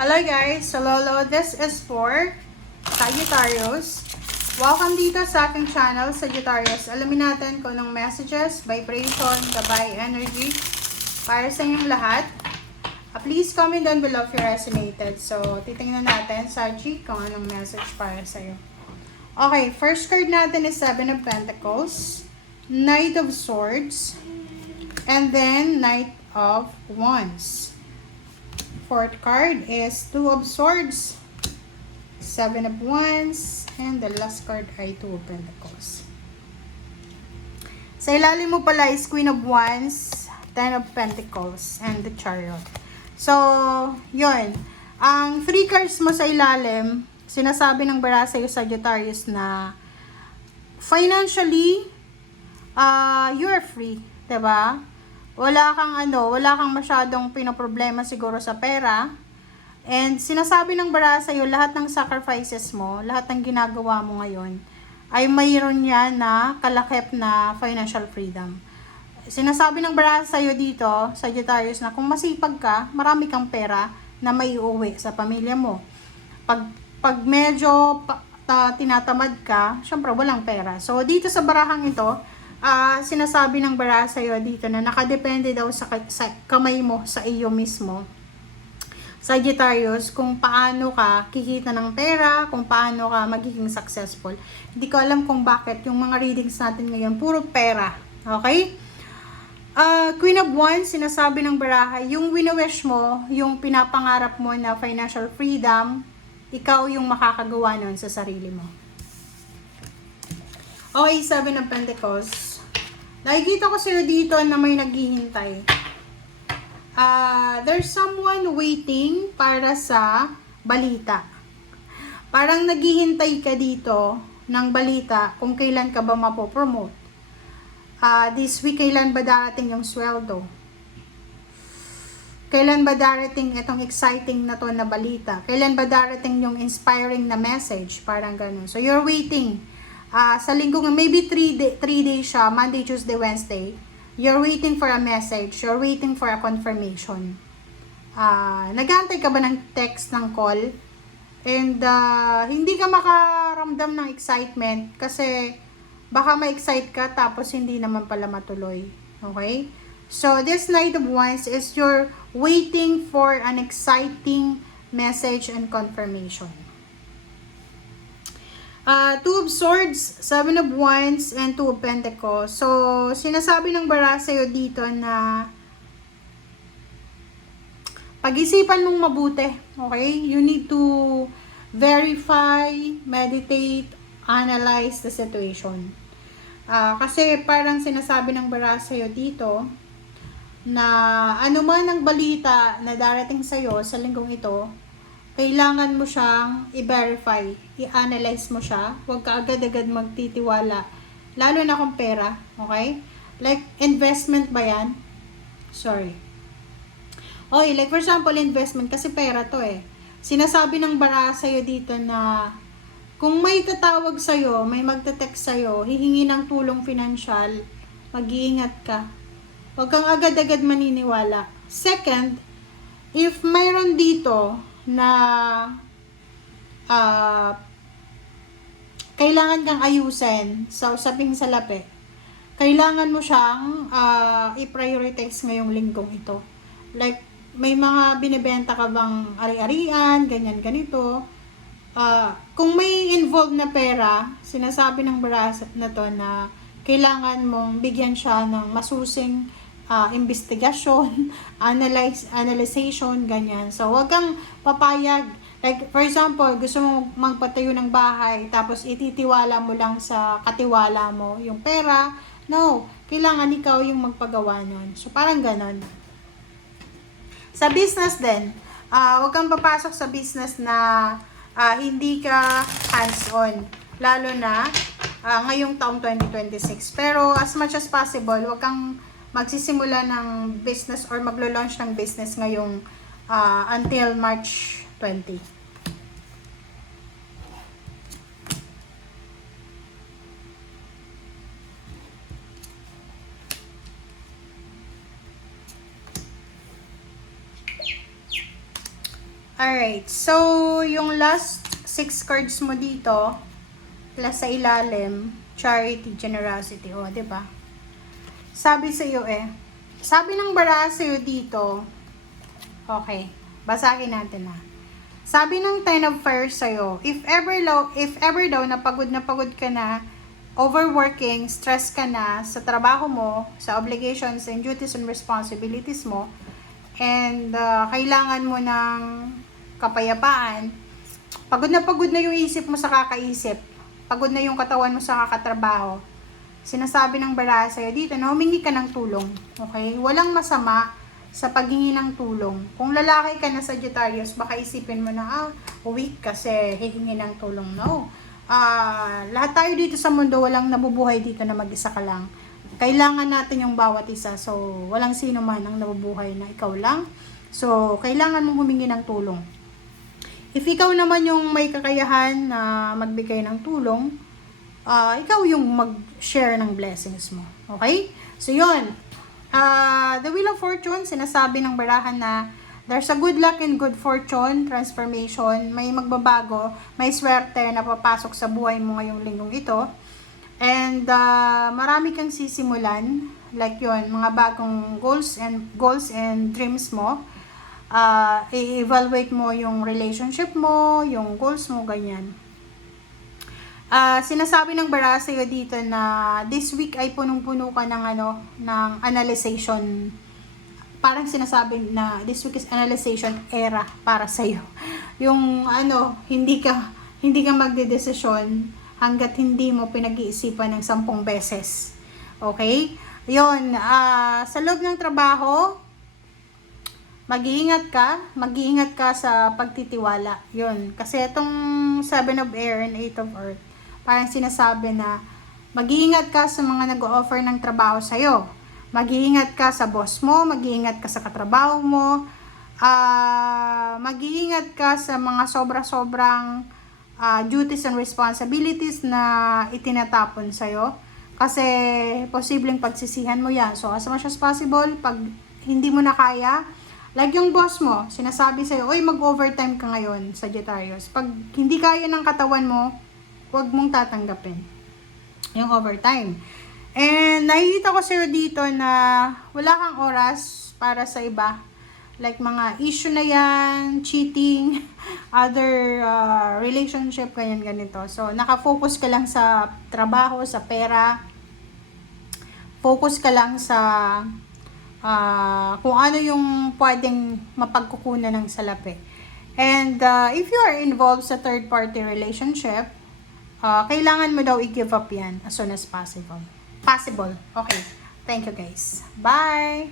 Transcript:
Hello guys! So Lolo, this is for Sagittarius. Welcome dito sa aking channel, Sagittarius. Alamin natin kung anong messages, vibration, gabay, energy para sa inyong lahat. Please comment down below if you resonated. So, titingnan natin, Sagi, kung anong message para sa iyo. Okay, first card natin is Seven of Pentacles, Knight of Swords, and then Knight of Wands. Fourth card is Two of Swords, Seven of Wands, and the last card ay Two of Pentacles. Sa ilalim mo pala is Queen of Wands, Ten of Pentacles, and the Chariot. So, yun. Ang three cards mo sa ilalim, sinasabi ng bara sa'yo, Sagittarius, na financially, you're free. Diba? Wala kang masyadong pinoproblema siguro sa pera. And sinasabi ng bara sa'yo, lahat ng sacrifices mo, lahat ng ginagawa mo ngayon, ay mayroon yan na kalakip na financial freedom. Sinasabi ng bara sa'yo dito, Sagittarius, na kung masipag ka, marami kang pera na maiuwi sa pamilya mo. Pag medyo tinatamad ka, syempre walang pera. So dito sa barahang ito, sinasabi ng bara sa'yo dito na nakadepende daw sa kamay mo, sa iyo mismo, Sagittarius, kung paano ka kikita ng pera, kung paano ka magiging successful. Hindi ko alam kung bakit yung mga readings natin ngayon, puro pera. Okay? Queen of Wands, sinasabi ng baraha, yung wini-wish mo, yung pinapangarap mo na financial freedom, ikaw yung makakagawa nun sa sarili mo. Okay, Seven of Pentacles. Nakikita ko sa'yo dito na may naghihintay. There's someone waiting para sa balita. Parang naghihintay ka dito ng balita kung kailan ka ba mapopromote. This week, kailan ba darating yung sweldo? Kailan ba darating itong exciting na to na balita? Kailan ba darating yung inspiring na message? Parang ganun. So, you're waiting. Sa linggo, maybe 3 days siya, Monday, Tuesday, Wednesday. You're waiting for a message. You're waiting for a confirmation. Nag-aantay ka ba ng text, ng call? And hindi ka makaramdam ng excitement kasi baka ma-excite ka tapos hindi naman pala matuloy. Okay? So, this Knight of Wands is you're waiting for an exciting message and confirmation. Two of Swords, Seven of Wands, and Two of Pentacles. So, sinasabi ng bara sa'yo dito na pag-isipan mong mabuti. Okay? You need to verify, meditate, analyze the situation. Kasi parang sinasabi ng bara sa'yo dito na anuman ang balita na darating sa'yo sa linggong ito, kailangan mo siyang i-verify, i-analyze mo siya. Huwag ka agad-agad magtitiwala. Lalo na kung pera, okay? Like, investment ba yan? Sorry. Okay, like for example, investment, kasi pera to eh. Sinasabi ng bara sa'yo dito na kung may tatawag sa'yo, may magte-text sa'yo, hihingi ng tulong financial, mag-iingat ka. Huwag kang agad-agad maniniwala. Second, if mayroon dito na kailangan kang ayusin sa usaping salapi, kailangan mo siyang i-prioritize ngayong linggong ito. Like, may mga binibenta ka bang ari-arian, ganyan, ganito. Kung may involved na pera, sinasabi ng bara na to na kailangan mong bigyan siya ng masusing investigasyon, analyzation, ganyan. So, wag kang papayag. Like, for example, gusto mo magpatayo ng bahay, tapos ititiwala mo lang sa katiwala mo yung pera. No, kailangan ikaw yung magpagawa nun. So, parang ganon. Sa business din, wag kang papasok sa business na hindi ka hands-on. Lalo na ngayong taong 2026. Pero, as much as possible, wag kang magsisimula ng business or maglo-launch ng business ngayong until March 20. Alright, so yung last 6 cards mo dito, plus sa ilalim, charity, generosity, o, diba? Sabi sa iyo sabi ng baraha sa iyo dito, okay, basahin natin na. Sabi ng Ten of Fire sa iyo, if ever daw na pagod ka na, overworking, stress ka na sa trabaho mo, sa obligations and duties and responsibilities mo, and kailangan mo ng kapayapaan, pagod na yung isip mo sa kakaisip, pagod na yung katawan mo sa kakatrabaho, sinasabi ng baraha sa'yo dito na humingi ka ng tulong. Okay? Walang masama sa paghingi ng tulong. Kung lalaki ka na Sagittarius, baka isipin mo na, weak kasi hihingi ng tulong. No. Lahat tayo dito sa mundo, walang nabubuhay dito na mag-isa ka lang. Kailangan natin yung bawat isa. So, walang sino man ang nabubuhay na ikaw lang. So, kailangan mong humingi ng tulong. If ikaw naman yung may kakayahan na magbigay ng tulong, ikaw yung mag-share ng blessings mo. Okay? So, yun. The Wheel of Fortune, sinasabi ng barahan na there's a good luck and good fortune, transformation, may magbabago, may swerte na papasok sa buhay mo ngayong linggong ito. And marami kang sisimulan, like yun, mga bagong goals and dreams mo. I-evaluate mo yung relationship mo, yung goals mo, ganyan. Sinasabi ng baraha sa'yo dito na this week ay punong-puno ka ng analyzation. Parang sinasabi na this week is analyzation era para sa'yo. Yung hindi ka magdedesisyon hanggat hindi mo pinag-iisipan ng 10 beses. Okay? Yun, sa loob ng trabaho, mag-iingat ka sa pagtitiwala. Yun, kasi itong 7 of Air and 8 of Earth, parang sinasabi na mag-iingat ka sa mga nag-o-offer ng trabaho sa'yo. Mag-iingat ka sa boss mo, mag-iingat ka sa katrabaho mo, mag-iingat ka sa mga sobra-sobrang duties and responsibilities na itinatapon sa'yo. Kasi posibleng pagsisihan mo yan. So, as much as possible, pag hindi mo na kaya, like yung boss mo, sinasabi sa'yo, oy, mag-overtime ka ngayon, Sagittarius. Pag hindi kaya ng katawan mo, huwag mong tatanggapin yung overtime. And nakikita ko sa'yo dito na wala kang oras para sa iba. Like mga issue na yan, cheating, other relationship, ganito. So, nakafocus ka lang sa trabaho, sa pera. Focus ka lang sa kung ano yung pwedeng mapagkukunan ng salapi. And if you are involved sa third-party relationship, kailangan mo daw i-give up yan as soon as possible. Okay. Thank you guys. Bye!